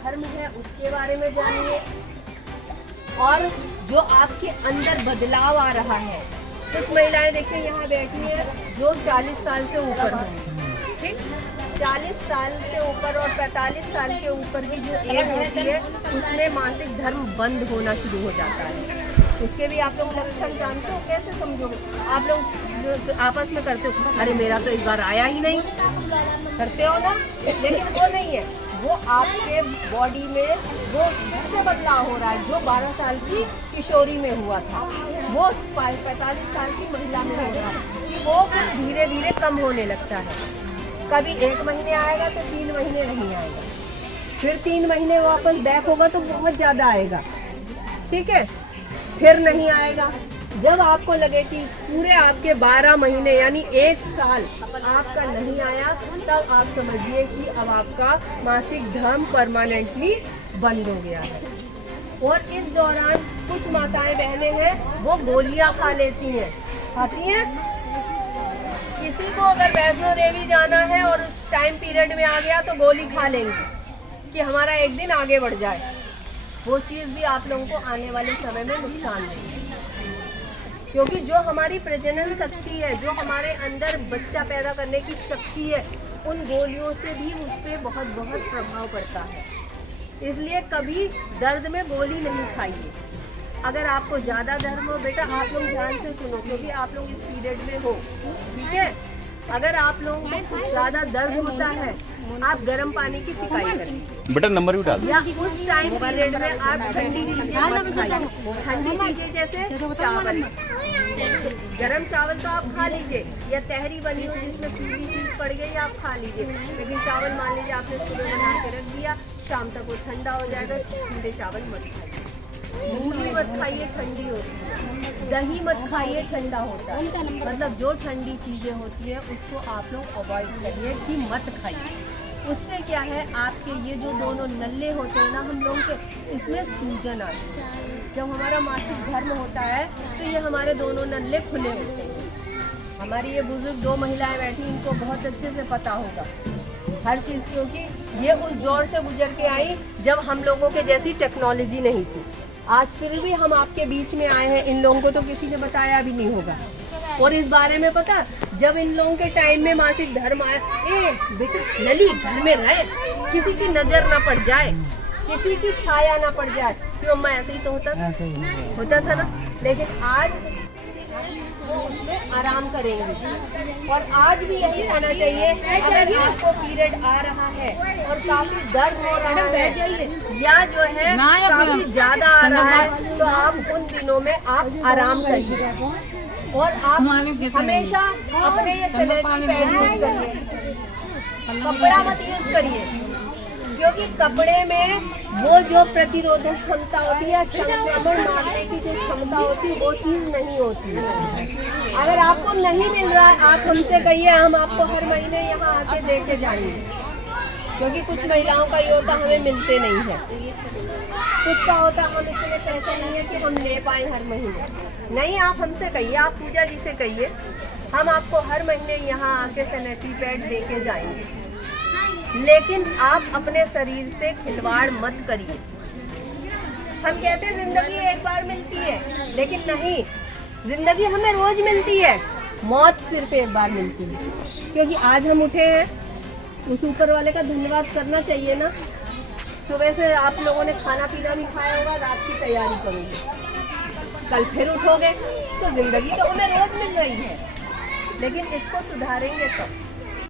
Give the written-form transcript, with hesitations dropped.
धर्म है उसके बारे में जानिए, और जो आपके अंदर बदलाव आ रहा है। कुछ महिलाएं देखिए यहाँ बैठी हैं जो 40 साल से ऊपर होंगी, ठीक, 40 साल से ऊपर और 45 साल के ऊपर की जो एज होती है उसमें मासिक धर्म बंद होना शुरू हो जाता है। उसके भी आप लोग लक्षण जानते हो, कैसे समझोगे? आप लोग आपस में करते हो, अरे मेरा तो इस बार आया ही नहीं, करते हो ना, लेकिन वो नहीं है, वो आपके बॉडी में वो कैसे बदलाव हो रहा है जो 12 साल की किशोरी में हुआ था वो 45 साल की महिला में हो रहा है कि वो कुछ धीरे धीरे कम होने लगता है। कभी 1 महीने आएगा तो 3 महीने नहीं आएगा, फिर 3 महीने वापस बैक होगा तो बहुत ज़्यादा आएगा, ठीक है, फिर नहीं आएगा। जब आपको लगे कि पूरे आपके 12 महीने यानी 1 साल आपका नहीं आया, तब आप समझिए कि अब आपका मासिक धर्म परमानेंटली बंद हो गया है। और इस दौरान कुछ माताएं बहनें हैं वो गोलियां खा लेती हैं, खाती हैं। किसी को अगर वैष्णो देवी जाना है और उस टाइम पीरियड में आ गया तो गोली खा लेंगे कि हमारा एक दिन आगे बढ़ जाए। वो चीज़ भी आप लोगों को आने वाले समय में नुकसान देगी, क्योंकि जो हमारी प्रजनन शक्ति है, जो हमारे अंदर बच्चा पैदा करने की शक्ति है, उन गोलियों से भी उस पर बहुत बहुत प्रभाव पड़ता है। इसलिए कभी दर्द में गोली नहीं खाइए। अगर आपको ज़्यादा दर्द हो, बेटा आप लोग ध्यान से सुनो क्योंकि आप लोग इस पीरियड में हो, ठीक है। अगर आप लोगों को कुछ ज़्यादा दर्द होता है, आप गर्म पानी की सिकाई करें, बेटा नंबर भी डाल, या उस टाइम पीरियड में आप ठंडी चीजें मत खाइए। ठंडी चीजें जैसे चावल, गरम चावल तो आप खा लीजिए, या तहरी बनी हो जिसमें पीली चीज पड़ गई आप खा लीजिए, लेकिन चावल मान लीजिए आपने सुबह बना के रख दिया, शाम तक वो ठंडा हो जाएगा, ठंडे चावल मत खाइए। मूली मत खाइए, ठंडी होती है। दही मत खाइए, ठंडा होता है। मतलब जो ठंडी चीज़ें होती है उसको आप लोग अवॉइड करिए कि मत खाइए। उससे क्या है, आपके ये जो दोनों नल्ले होते हैं ना हम लोगों के, इसमें सूजन आती है। जब हमारा मासिक धर्म होता है तो ये हमारे दोनों नल्ले खुले होते हैं। हमारी ये बुजुर्ग 2 महिलाएं बैठी, इनको बहुत अच्छे से पता होगा हर चीज़, क्योंकि ये उस दौर से गुजर के आई जब हम लोगों के जैसी टेक्नोलॉजी नहीं थी। आज फिर भी हम आपके बीच में आए हैं, इन लोगों को तो किसी ने बताया भी नहीं होगा। और इस बारे में पता, जब इन लोगों के टाइम में मासिक धर्म आया, बेटा लली घर में रहे, किसी की नजर ना पड़ जाए, किसी की छाया ना पड़ जाए, क्यों अम्मा ऐसे ही तो होता था ना। लेकिन आज वो उसमें आराम करेंगे। और आज भी यही होना चाहिए, अगर आपको पीरियड आ रहा है और काफी दर्द हो रहा है या जो है काफी ज्यादा आ रहा है, तो आप उन दिनों में आप आराम करिए। और आप हमेशा अपने ये सैनिटरी पैड यूज करिए, कपड़ा मत यूज करिए, क्योंकि कपड़े में वो जो प्रतिरोधक क्षमता होती है, संक्रमण मारने की जो क्षमता होती है, वो चीज़ नहीं होती है। अगर आपको नहीं मिल रहा है, आप हमसे कहिए, हम आपको हर महीने यहाँ आके दे के जाएंगे, क्योंकि कुछ महिलाओं का ये होता हमें मिलते नहीं है, कुछ का होता हम इतने पैसे नहीं है कि हम ले पाए हर महीने। नहीं, आप हमसे कहिए, आप पूजा जी से कहिए, हम आपको हर महीने यहाँ आके सैनिटरी पैड दे के जाएंगे। लेकिन आप अपने शरीर से खिलवाड़ मत करिए। हम कहते हैं जिंदगी एक बार मिलती है, लेकिन नहीं, जिंदगी हमें रोज मिलती है, मौत सिर्फ एक बार मिलती है। क्योंकि आज हम उठे हैं, उस ऊपर वाले का धन्यवाद करना चाहिए ना। सुबह से आप लोगों ने खाना पीना भी खाया होगा, रात की तैयारी करोगे, कल फिर उठोगे, तो जिंदगी तो हमें रोज मिल रही है, लेकिन इसको सुधारेंगे तो